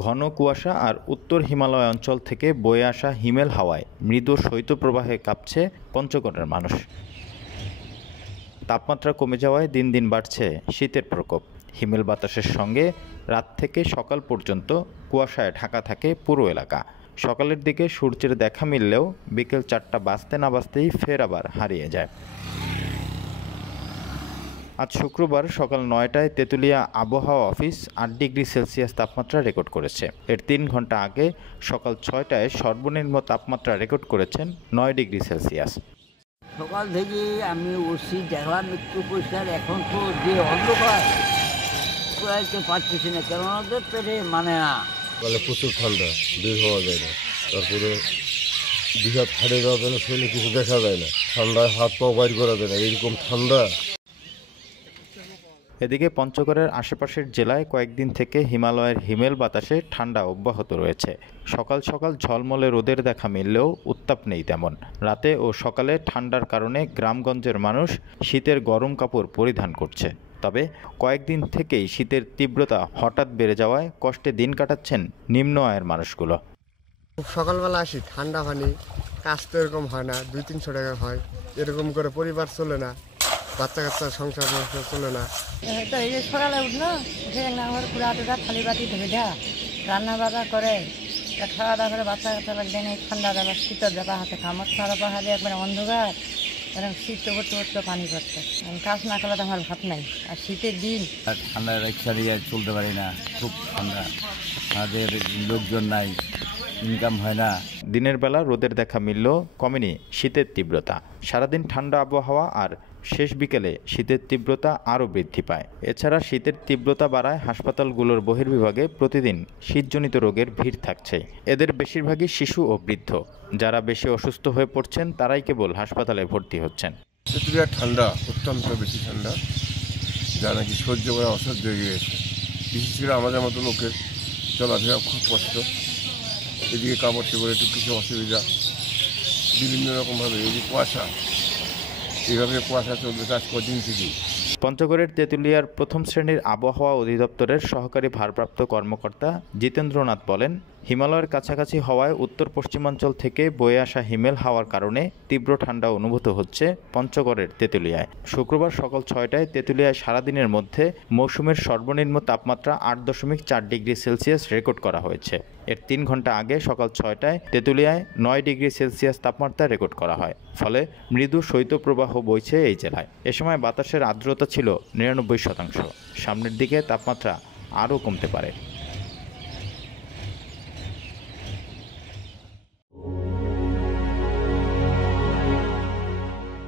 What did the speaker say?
ঘন কুয়াশা আর উত্তর হিমালয় অঞ্চল থেকে বয়ে আসা হিমেল হাওয়ায় মৃদু শৈত্যপ্রবাহে কাঁপছে পঞ্চগড়ের মানুষ। তাপমাত্রা কমে যাওয়ায় দিন দিন বাড়ছে শীতের প্রকোপ। হিমেল বাতাসের সঙ্গে রাত থেকে সকাল পর্যন্ত কুয়াশায় ঢাকা থাকে পুরো এলাকা। সকালের দিকে সূর্যের দেখা মিললেও বিকেল 4টা বাজতে না বাজতেই ফের আবার হারিয়ে যায়। আজ শুক্রবার সকাল 9টায় তেঁতুলিয়া আবহাওয়া অফিস 8 ডিগ্রি সেলসিয়াস তাপমাত্রা রেকর্ড করেছে। এর 3 ঘন্টা আগে সকাল 6টায় সর্বনিম্ন তাপমাত্রা রেকর্ড করেছেন 9 ডিগ্রি সেলসিয়াস। সকাল থেকে আমি উঠছি, দেখলাম একটু পরিষ্কার। এখন তো যে অন্ধকার, পুরাইতে পারতেছি না, কেননা পেটে মানে না। বলে প্রচুর ঠান্ডা, বের হওয়া যায় না। তারপরে দুহাত ফাটে যাওয়া যায় না, শরীরে কিছু দেখা যায় না। ঠান্ডায় হাত পাও বাইর করা যায় না, এরকম ঠান্ডা। এদিকে পঞ্চগড়ের আশেপাশের জেলায় কয়েকদিন থেকে হিমালয়ের হিমেল বাতাসে ঠান্ডা অব্যাহত রয়েছে। সকাল সকাল ঝলমলে রোদের দেখা মিললেও উত্তাপ নেই তেমন। রাতে ও সকালে ঠান্ডার কারণে গ্রামগঞ্জের মানুষ শীতের গরম কাপড় পরিধান করছে। তবে কয়েকদিন থেকেই শীতের তীব্রতা হঠাৎ বেড়ে যাওয়ায় কষ্টে দিন কাটাচ্ছেন নিম্ন আয়ের মানুষগুলো। সকালবেলা আসি, ঠান্ডা পানি, কাজ তো এরকম হয় না, 200-300 টাকা হয়। এরকম করে পরিবার চলে না, বাচ্চা কাচ্চা সংসার চলে না। এই যে সকালে উঠলো, উঠে আমার পুরা টুটা থালি বাটি ধরে দেওয়া, রান্না বান্না করে খাওয়া দাওয়া করে বাচ্চা কাচ্চা লাগবে না। ঠান্ডা দেওয়া শীতের দেওয়া হাতে খামত সারা পাহাড়ে একবার অন্ধকার, এরকম শীত করতে করতে পানি পড়ছে। কাজ না করলে তো আমার ভাত নাই। আর শীতের দিন ঠান্ডা রিক্সা দিয়ে চলতে পারি না, খুব ঠান্ডা। আমাদের লোকজন নাই, ইনকাম হয় না। দিনের বেলা রোদের দেখা মিললেও কমেনি শীতের তীব্রতা। সারাদিন ঠান্ডা আবহাওয়া আর শেষ বিকেলে শীতের তীব্রতা আরও বৃদ্ধি পায়। এছাড়া শীতের তীব্রতা বাড়ায় হাসপাতালগুলোর বহির্বিভাগে প্রতিদিন শীতজনিত রোগের ভিড় থাকছে। এদের বেশিরভাগই শিশু ও বৃদ্ধ। যারা বেশি অসুস্থ হয়ে পড়ছেন তারাই কেবল হাসপাতালে ভর্তি হচ্ছেন। ঠান্ডা, অত্যন্ত বেশি ঠান্ডা, যা নাকি সহ্য করা অসহ্য হয়ে গিয়েছে। বিশেষ করে আমাদের মতো লোকের চলাফেরা খুব কষ্ট। এদিকে কাপড় চোপড়ে একটু কিছু অসুবিধা, বিভিন্ন রকমভাবে। এই যে কুয়াশা, এইভাবে কুয়াশা চলবে আজ কদিন থেকে। পঞ্চগড়ের তেঁতুলিয়ার প্রথম শ্রেণীর আবহাওয়া অধিদপ্তরের সহকারী ভারপ্রাপ্ত কর্মকর্তা জিতেন্দ্রনাথ বলেন, হিমালয়ের কাছাকাছি হওয়ায় উত্তর পশ্চিমাঞ্চল থেকে বয়ে আসা হিমেল হাওয়ার কারণে তীব্র ঠান্ডা অনুভূত হচ্ছে পঞ্চগড়ের তেঁতুলিয়ায়। শুক্রবার সকাল 6টায় তেঁতুলিয়ায় সারাদিনের মধ্যে মৌসুমের সর্বনিম্ন তাপমাত্রা 8.4 ডিগ্রি সেলসিয়াস রেকর্ড করা হয়েছে। এর 3 ঘন্টা আগে সকাল 6টায় তেঁতুলিয়ায় 9 ডিগ্রি সেলসিয়াস তাপমাত্রা রেকর্ড করা হয়। ফলে মৃদু শৈত্যপ্রবাহ বইছে এই জেলায়। এ সময় বাতাসের আর্দ্রতা ছিল 99%। সামনের দিকে তাপমাত্রা আরও কমতে পারে।